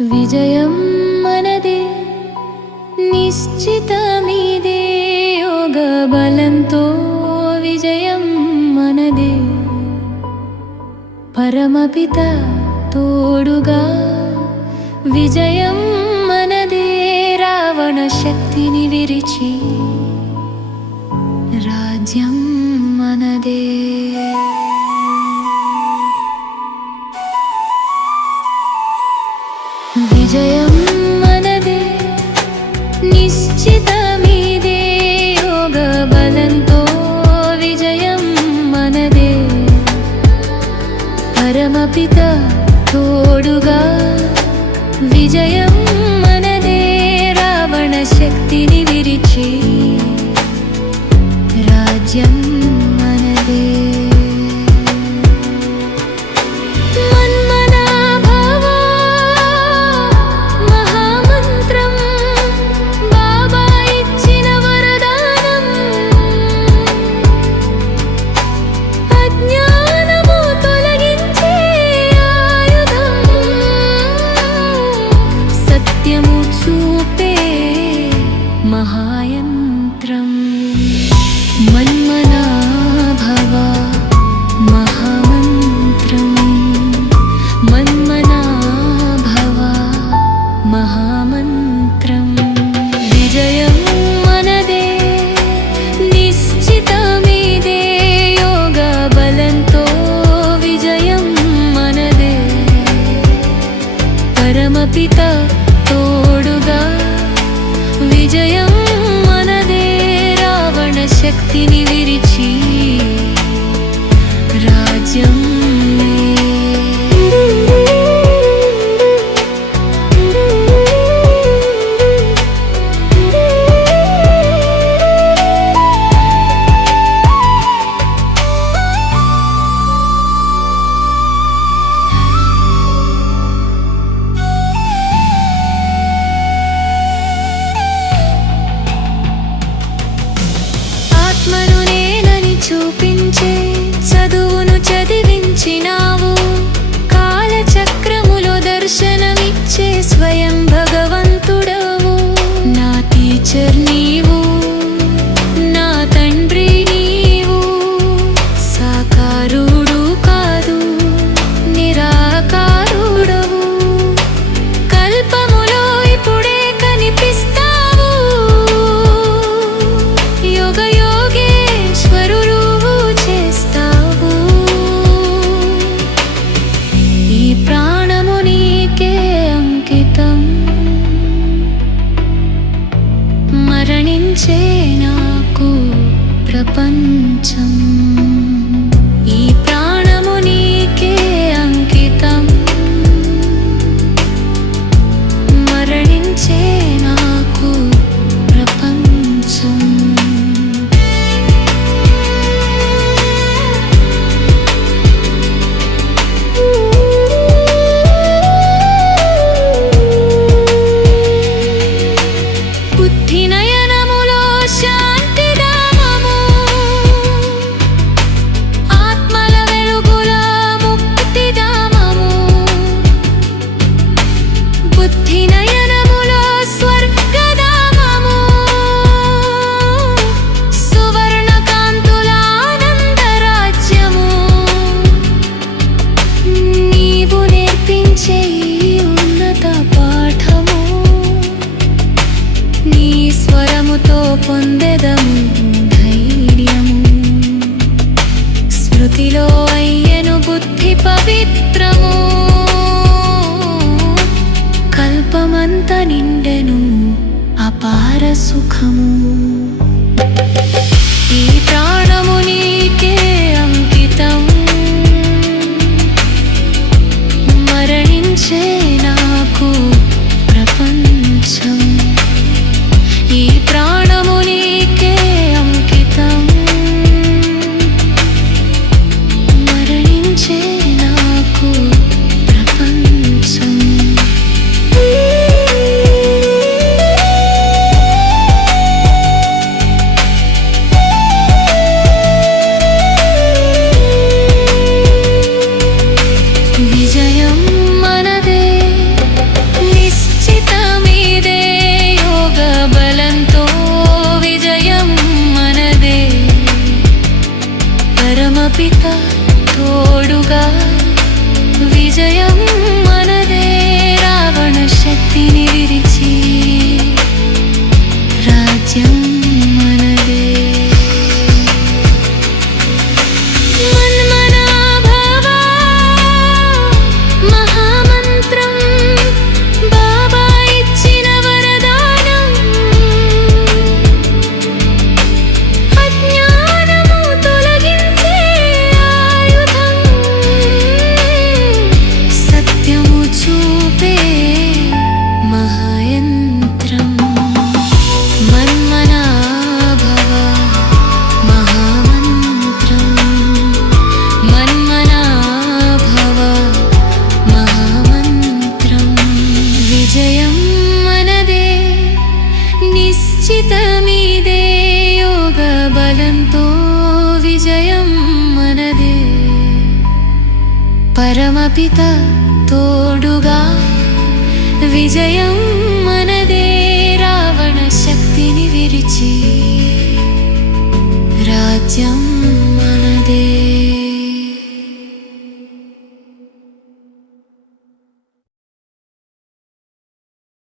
విజయం మనదే. నిశ్చితమిదే. యోగ బలంతో విజయం మనదే. పరమపిత తోడుగా విజయం మనదే. రావణ శక్తిని విరిచి రాజ్యం మనదే. te so come పరమపిత తోడుగా విజయం మనదే రావణ శక్తిని విరిచి రాజ్యం మనదే.